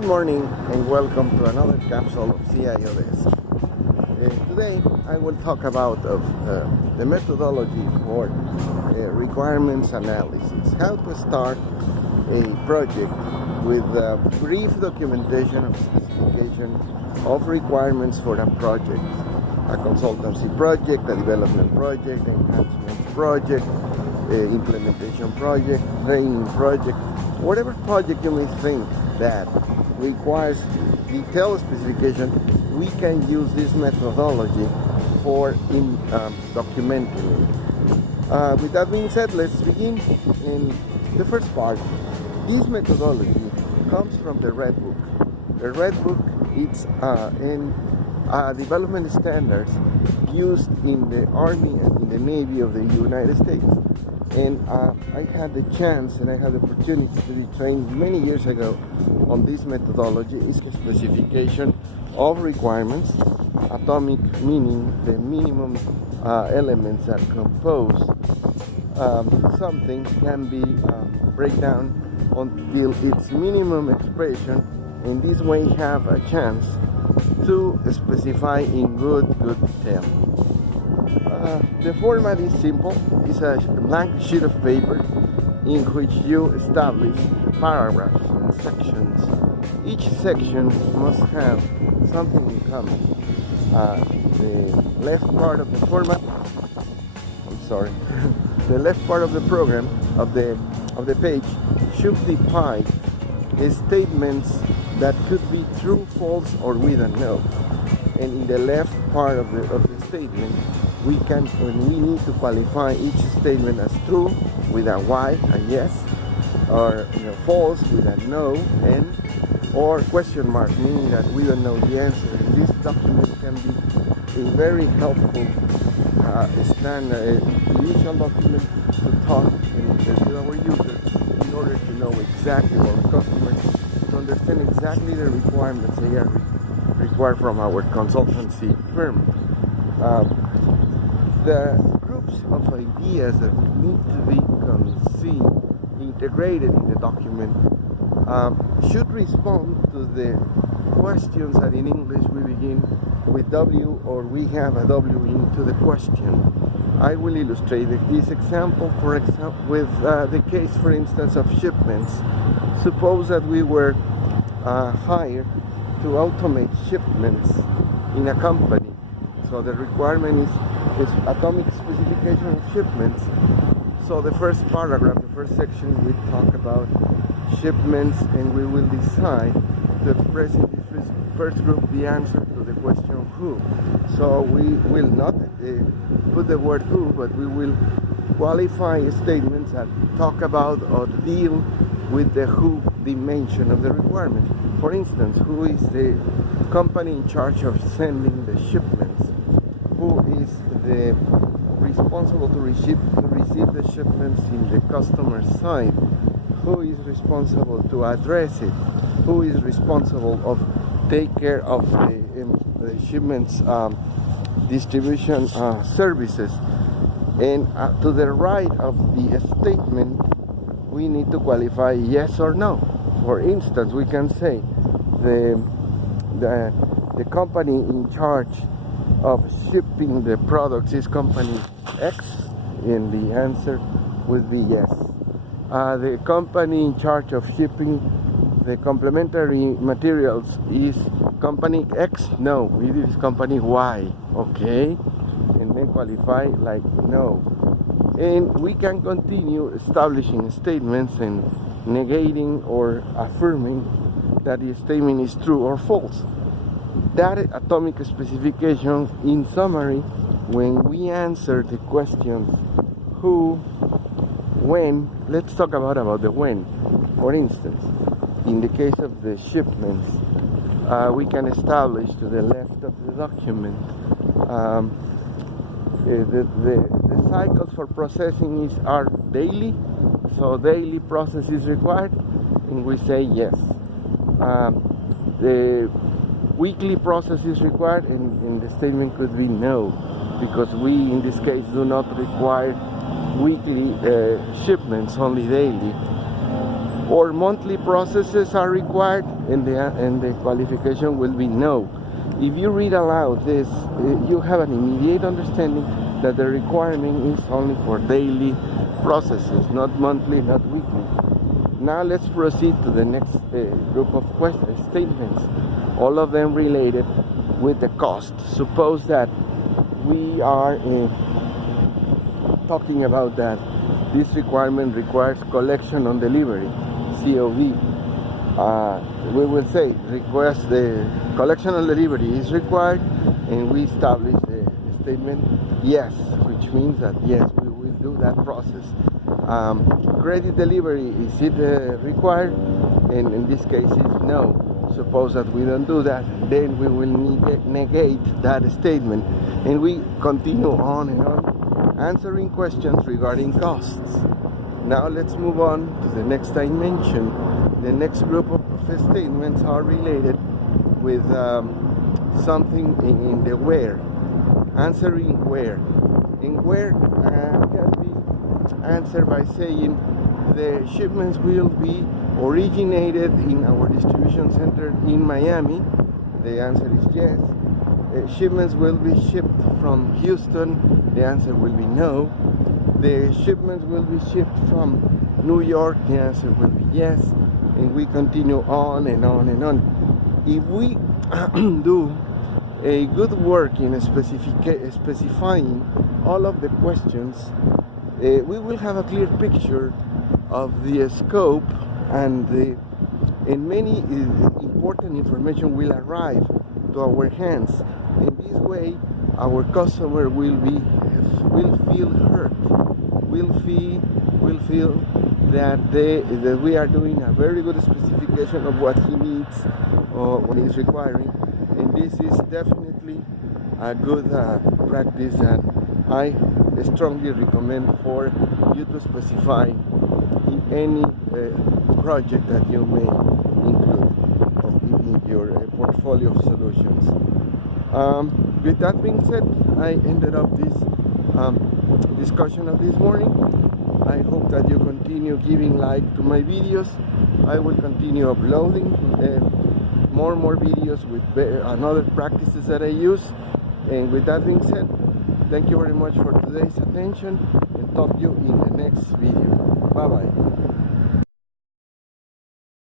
Good morning and welcome to another capsule of CIO Desk. Today I will talk about the methodology for requirements analysis. How to start a project with a brief documentation of specification of requirements for a project. A consultancy project, a development project, enhancement project, implementation project, training project, whatever project you may think that requires detailed specification, we can use this methodology for documenting it. With that being said, let's begin. In the first part, this methodology comes from the Red Book. The Red Book is in development standards used in the Army and in the Navy of the United States. And I had the chance and I had the opportunity to be trained many years ago on this methodology. It's a specification of requirements, atomic meaning the minimum elements that compose something can be breakdown until its minimum expression. In this way have a chance to specify in good detail. The format is simple. It's a blank sheet of paper in which you establish paragraphs and sections. Each section must have something in common. The left part of the format, the left part of the program of the page should define statements that could be true, false, or with a no. And in the left part of the statement, when we need to qualify each statement as true with a Y, a yes, or false with a no, and or question mark, meaning that we don't know the answer. And this document can be a very helpful initial document to talk and interview our users in order to know exactly our customers, to understand exactly the requirements they are required from our consultancy firm. The groups of ideas that need to be conceived, integrated in the document, should respond to the questions that in English we begin with W or we have a W into the question. I will illustrate this example, for example, with the case, for instance, of shipments. Suppose that we were hired to automate shipments in a company. So the requirement is atomic specification of shipments. So the first paragraph, the first section, we talk about shipments, and we will decide to express in this first group the answer to the question who. So we will not put the word who, but we will qualify statements that talk about or deal with the who dimension of the requirement. For instance, who is the company in charge of sending the shipments? Who is the responsible to receive the shipments in the customer side? Who is responsible to address it? Who is responsible of take care of the shipments distribution services? And to the right of the statement, we need to qualify yes or no. For instance, we can say the company in charge of shipping the products is company X, and the answer would be yes. The company in charge of shipping the complementary materials is company X? No, it is company Y. Okay, and then qualify like no. And we can continue establishing statements and negating or affirming that the statement is true or false. That atomic specification, in summary, when we answer the questions who, when, let's talk about the when. For instance, in the case of the shipments, we can establish to the left of the document the cycles for processing are daily, so daily process is required, and we say yes. The weekly process is required, and the statement could be no, because we in this case do not require weekly shipments, only daily. Or monthly processes are required, and the qualification will be no. If you read aloud this, you have an immediate understanding that the requirement is only for daily processes, not monthly, not weekly. Now let's proceed to the next group of statements, all of them related with the cost. Suppose that we are talking about that this requirement requires collection on delivery, COD. We will say request the collection on delivery is required, and we establish the statement yes, which means that yes, we will do that process. Credit delivery, is it required? And in this case it's no. Suppose that we don't do that, then we will negate that statement, and we continue on and on answering questions regarding costs. Now let's move on to the next dimension. The next group of statements are related with something in the where, answering where. And where can be answered by saying the shipments will be originated in our distribution center in Miami. The answer is yes. Shipments will be shipped from Houston. The answer will be no. The shipments will be shipped from New York. The answer will be yes. And we continue on and on and on. If we do a good work in specifying all of the questions, we will have a clear picture of the scope, and many important information will arrive to our hands. In this way, our customer will feel heard, will feel that we are doing a very good specification of what he needs or what he's requiring, and this is definitely a good practice that I strongly recommend for you to specify in any project that you may include in your portfolio of solutions. With that being said, I ended up this discussion of this morning. I hope that you continue giving like to my videos. I will continue uploading more and more videos with another practices that I use. And with that being said, thank you very much for today's attention, and talk to you in the next video. Bye bye.